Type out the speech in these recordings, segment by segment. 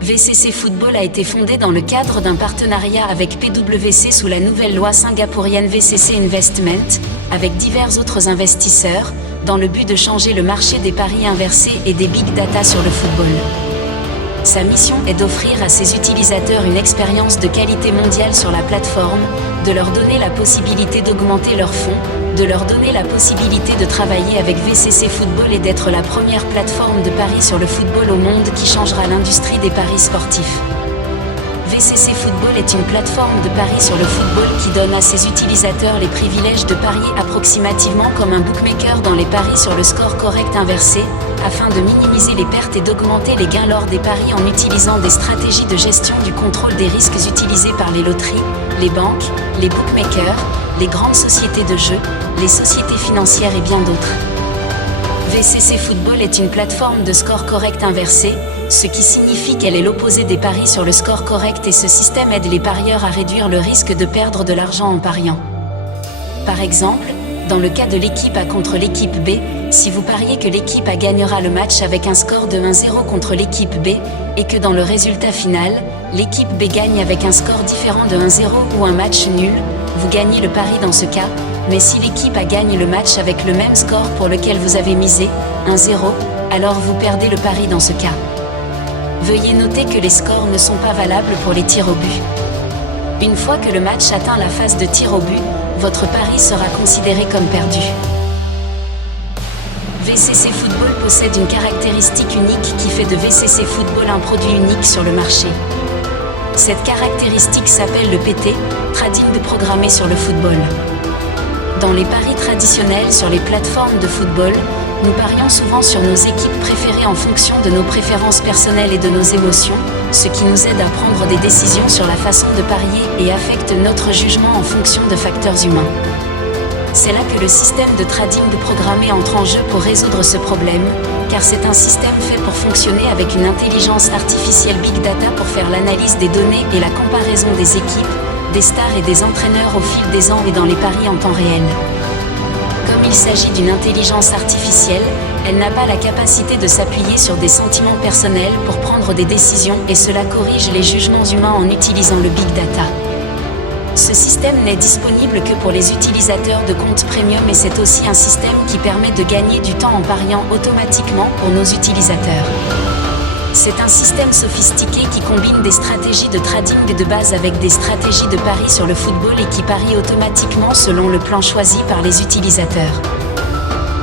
VCC Football a été fondé dans le cadre d'un partenariat avec PwC sous la nouvelle loi singapourienne VCC Investment, avec divers autres investisseurs, dans le but de changer le marché des paris inversés et des big data sur le football. Sa mission est d'offrir à ses utilisateurs une expérience de qualité mondiale sur la plateforme, de leur donner la possibilité d'augmenter leurs fonds, de leur donner la possibilité de travailler avec VCC Football et d'être la première plateforme de paris sur le football au monde qui changera l'industrie des paris sportifs. VCC Football est une plateforme de paris sur le football qui donne à ses utilisateurs les privilèges de parier approximativement comme un bookmaker dans les paris sur le score correct inversé, afin de minimiser les pertes et d'augmenter les gains lors des paris en utilisant des stratégies de gestion du contrôle des risques utilisées par les loteries, les banques, les bookmakers, les grandes sociétés de jeux, les sociétés financières et bien d'autres. VCC Football est une plateforme de score correct inversé, ce qui signifie qu'elle est l'opposé des paris sur le score correct et ce système aide les parieurs à réduire le risque de perdre de l'argent en pariant. Par exemple, dans le cas de l'équipe A contre l'équipe B, si vous pariez que l'équipe A gagnera le match avec un score de 1-0 contre l'équipe B, et que dans le résultat final, l'équipe B gagne avec un score différent de 1-0 ou un match nul, vous gagnez le pari dans ce cas, mais si l'équipe A gagne le match avec le même score pour lequel vous avez misé, 1-0, alors vous perdez le pari dans ce cas. Veuillez noter que les scores ne sont pas valables pour les tirs au but. Une fois que le match atteint la phase de tir au but, votre pari sera considéré comme perdu. VCC Football possède une caractéristique unique qui fait de VCC Football un produit unique sur le marché. Cette caractéristique s'appelle le PT, Trading programmé sur le football. Dans les paris traditionnels sur les plateformes de football, nous parions souvent sur nos équipes préférées en fonction de nos préférences personnelles et de nos émotions, ce qui nous aide à prendre des décisions sur la façon de parier et affecte notre jugement en fonction de facteurs humains. C'est là que le système de trading programmé entre en jeu pour résoudre ce problème, car c'est un système fait pour fonctionner avec une intelligence artificielle Big Data pour faire l'analyse des données et la comparaison des équipes, des stars et des entraîneurs au fil des ans et dans les paris en temps réel. Comme il s'agit d'une intelligence artificielle, elle n'a pas la capacité de s'appuyer sur des sentiments personnels pour prendre des décisions et cela corrige les jugements humains en utilisant le Big Data. Ce système n'est disponible que pour les utilisateurs de comptes premium et c'est aussi un système qui permet de gagner du temps en pariant automatiquement pour nos utilisateurs. C'est un système sophistiqué qui combine des stratégies de trading de base avec des stratégies de paris sur le football et qui parie automatiquement selon le plan choisi par les utilisateurs.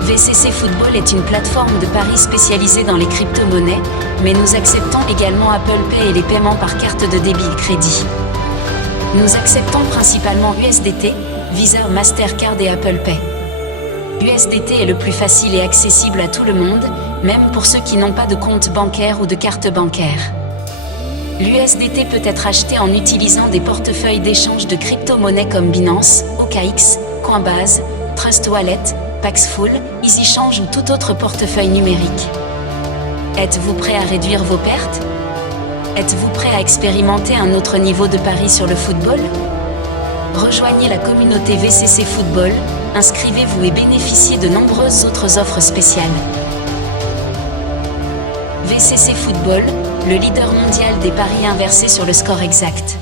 VCC Football est une plateforme de paris spécialisée dans les crypto-monnaies, mais nous acceptons également Apple Pay et les paiements par carte de débit et crédit. Nous acceptons principalement USDT, Visa, Mastercard et Apple Pay. USDT est le plus facile et accessible à tout le monde, même pour ceux qui n'ont pas de compte bancaire ou de carte bancaire. L'USDT peut être acheté en utilisant des portefeuilles d'échange de crypto-monnaies comme Binance, OKX, Coinbase, Trust Wallet, Paxful, EasyChange ou tout autre portefeuille numérique. Êtes-vous prêt à réduire vos pertes ? Êtes-vous prêt à expérimenter un autre niveau de pari sur le football ? Rejoignez la communauté VCC Football, inscrivez-vous et bénéficiez de nombreuses autres offres spéciales. VCC Football, le leader mondial des paris inversés sur le score exact.